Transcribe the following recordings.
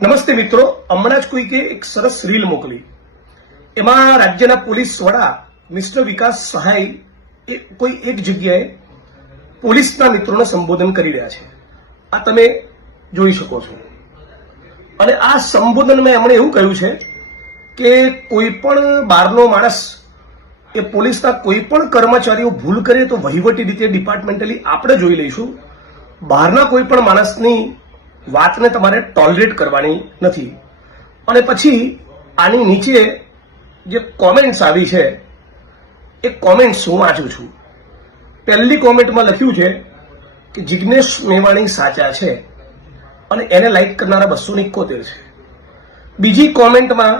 નમસ્તે મિત્રો, હમણાં જ કોઈકે એક સરસ રીલ મોકલી. એમાં રાજ્યના પોલીસ વડા મિસ્ટર વિકાસ સહાય એ કોઈ એક જગ્યાએ પોલીસના મિત્રોને સંબોધન કરી રહ્યા છે. આ તમે જોઈ શકો છો. અને આ સંબોધનમાં એમણે એવું કહ્યું છે કે કોઈ પણ બહારનો માણસ એ પોલીસના કોઈ પણ કર્મચારીઓ ભૂલ કરે તો વહીવટી રીતે ડિપાર્ટમેન્ટલી આપણે જોઈ લઈશું. બહારના કોઈ પણ માણસની વાતને તમારે ટોલરેટ કરવાની નથી. અને પછી આની નીચે જે કોમેન્ટ્સ આવી છે એ કોમેન્ટ્સ હું વાંચું છું. પહેલી કોમેન્ટમાં લખ્યું છે કે જિગ્નેશ મેવાણી સાચા છે અને એને લાઈક કરનારા 271 છે. બીજી કોમેન્ટમાં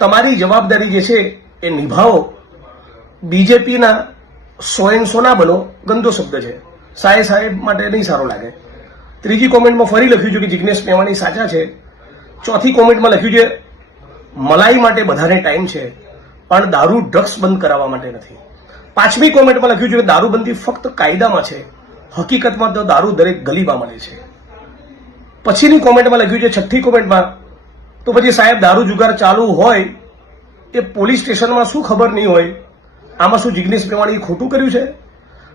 તમારી જવાબદારી જે છે એ નિભાવો, બીજેપીના 100 ના બનો, ગંદો શબ્દ છે, સાહેબ માટે નહીં સારો લાગે. ત્રીજી કોમેન્ટમાં ફરી લખ્યું છે કે જિગ્નેશ મેવાણી સાચા છે. ચોથી કોમેન્ટમાં લખ્યું છે મલાઈ માટે બધાને ટાઈમ છે પણ દારૂ ડ્રગ્સ બંધ કરાવવા માટે નથી. પાંચમી કોમેન્ટમાં લખ્યું છે કે દારૂબંધી ફક્ત કાયદામાં છે, હકીકતમાં તો દારૂ દરેક ગલીમાં મળે છે. પછીની કોમેન્ટમાં લખ્યું છે, છઠ્ઠી કોમેન્ટમાં, તો પછી સાહેબ દારૂ જુગાર ચાલુ હોય એ પોલીસ સ્ટેશનમાં શું ખબર નહીં હોય? આમાં શું જિગ્નેશ મેવાણી ખોટું કર્યું છે?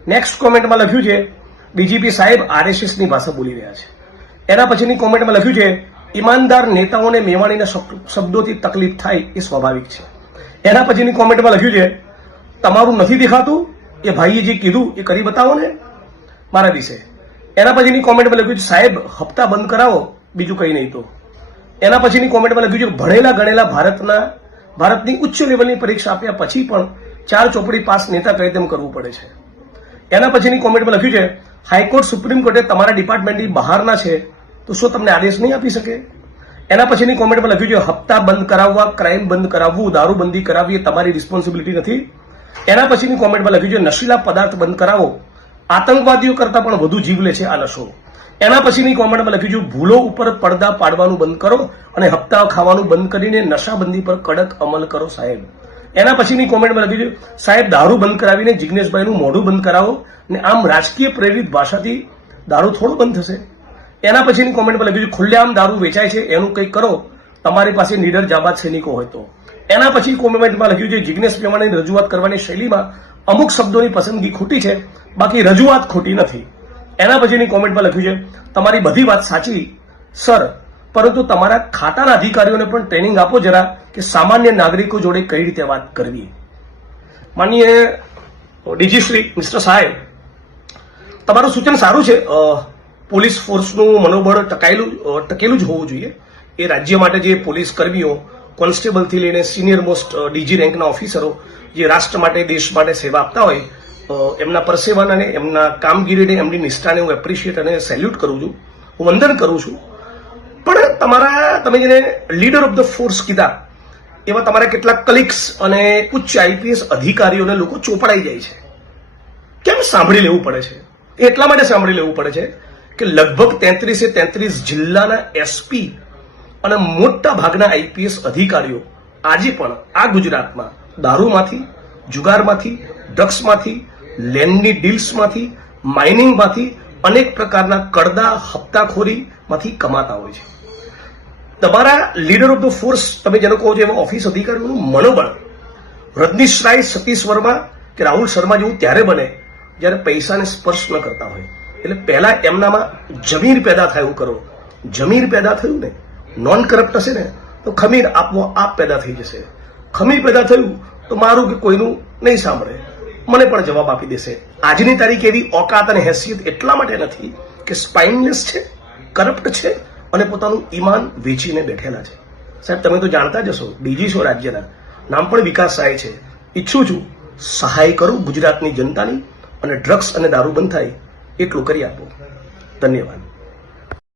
નેક્સ્ટ કોમેન્ટમાં લખ્યું છે ડીજીપી સાહેબ આરએસએસની ભાષા બોલી રહ્યા છે. એના પછીની કોમેન્ટમાં લખ્યું છે ઈમાનદાર નેતાઓને મેવાણીના શબ્દોથી તકલીફ થાય એ સ્વાભાવિક છે. એના પછીની કોમેન્ટમાં લખ્યું છે તમારું નથી દેખાતું, એ ભાઈએ જે કીધું એ કરી બતાવો ને મારા વિશે. એના પછીની કોમેન્ટમાં લખ્યું છે સાહેબ હપ્તા બંધ કરાવો, બીજું કંઈ નહીં. તો એના પછીની કોમેન્ટમાં લખ્યું છે ભણેલા ગણેલા ભારતની ઉચ્ચ લેવલની પરીક્ષા આપ્યા પછી પણ 4 ચોપડી પાસ નેતા કહે તેમ કરવું પડે છે. એના પછીની કોમેન્ટમાં લખ્યું છે હાઈકોર્ટ સુપ્રીમ કોર્ટે તમારા ડિપાર્ટમેન્ટની બહારના છે તો શું તમને આદેશ નહીં આપી શકે? એના પછીની કોમેન્ટમાં લખ્યું છે હપ્તા બંધ કરાવવા, ક્રાઇમ બંધ કરાવવું, દારૂબંધી કરાવવી એ તમારી રિસ્પોન્સિબિલિટી નથી. એના પછીની કોમેન્ટમાં લખ્યું છે નશીલા પદાર્થ બંધ કરાવો, આતંકવાદીઓ કરતા પણ વધુ જીવ લે છે આ નશો. એના પછીની કોમેન્ટમાં લખ્યું છે ભૂલો ઉપર પડદા પાડવાનું બંધ કરો અને હપ્તા ખાવાનું બંધ કરીને નશાબંધી પર કડક અમલ કરો સાહેબ. એના પછીની કોમેન્ટમાં લખ્યું છે સાહેબ દારૂ બંધ કરાવીને જિગ્નેશભાઈનું મોઢું બંધ કરાવો ને આમ રાજકીય પ્રેરિત ભાષાથી દારૂ થોડો બંધ થશે. એના પછીની કોમેન્ટમાં લખ્યું છે ખુલ્લેઆમ દારૂ વેચાય છે એનું કંઈક કરો, તમારી પાસે નીડર જાબાદ સૈનિકો હોય તો. એના પછી કોમેન્ટમાં લખ્યું છે જિગ્નેશ મેવાણીની રજૂઆત કરવાની શૈલીમાં અમુક શબ્દોની પસંદગી ખોટી છે, બાકી રજૂઆત ખોટી નથી. એના પછીની કોમેન્ટમાં લખ્યું છે તમારી બધી વાત સાચી સર, પરંતુ તમારા ખાતાના અધિકારીઓને પણ ટ્રેનિંગ આપો જરા કે સામાન્ય નાગરિકો જોડે કઈ રીતે વાત કરવી. માનનીય ડીજી શ્રી મિસ્ટર સાહેબ, તમારું સૂચન સારું છે. પોલીસ ફોર્સનું મનોબળ ટકેલું જ હોવું જોઈએ. એ રાજ્ય માટે જે પોલીસ કર્મીઓ કોન્સ્ટેબલથી લઈને સિનિયર મોસ્ટ ડીજી રેન્કના ઓફિસરો જે રાષ્ટ્ર માટે દેશ માટે સેવા આપતા હોય, એમના પરસેવાને અને એમના કામગીરીને એમની નિષ્ઠાને હું એપ્રિશિએટ અને સેલ્યુટ કરું છું, હું વંદન કરું છું. પણ તમે જેને લીડર ઓફ ધ ફોર્સ કીધા એવા તમારા કેટલાક કલીગ્સ અને ઉચ્ચ આઈપીએસ અધિકારીઓને લોકો ચોપડાઈ જાય છે. કેમ સાંભળી લેવું પડે છે? એટલા માટે સાંભળી લેવું પડે છે કે લગભગ 33 જિલ્લાના એસપી અને મોટા ભાગના આઈપીએસ અધિકારીઓ આજે પણ આ ગુજરાતમાં દારૂમાંથી, જુગારમાંથી, ડ્રગ્સમાંથી, લેન્ડની ડીલ્સમાંથી, માઇનિંગમાંથી, અનેક પ્રકારના કરદા હપ્તાખોરીમાંથી કમાતા હોય છે. તમારા લીડર ઓફ ધ ફોર્સ તમે જેને કહો છો એવા ઓફિસ અધિકારીઓનું મનોબળ રજનીશ રાય, સતીશ વર્મા કે રાહુલ શર્મા જેવું ત્યારે બને જ્યારે પૈસાને સ્પર્શ ન કરતા હોય. એટલે પહેલા એમનામાં જમીર પેદા થાય એવું કરો. જમીર પેદા થયું ને, નોન કરપ્ટ હશે ને તો ખમીર આપોઆપ પેદા થઈ જશે. ખમીર પેદા થયું તો મારું કે કોઈનું નહીં સાંભળે, મને પણ જવાબ આપી દેશે. આજની તારીખ એવી ઓકાત અને હેસિયત એટલા માટે નથી કે સ્પાઇનલેસ છે, કરપ્ટ છે અને પોતાનું ઈમાન વેચીને બેઠેલા છે. સાહેબ તમે તો જાણતા જ હશો, ડીજી છો રાજ્યના, નામ પણ વિકાસ સહાય છે. ઈચ્છું છું સહાય કરું ગુજરાતની જનતાની અને ડ્રગ્સ અને દારૂ બંધ થાય એટલું કરી આપો. ધન્યવાદ.